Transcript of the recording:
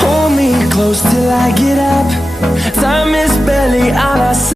Hold me close till I get up. Time is barely on our side.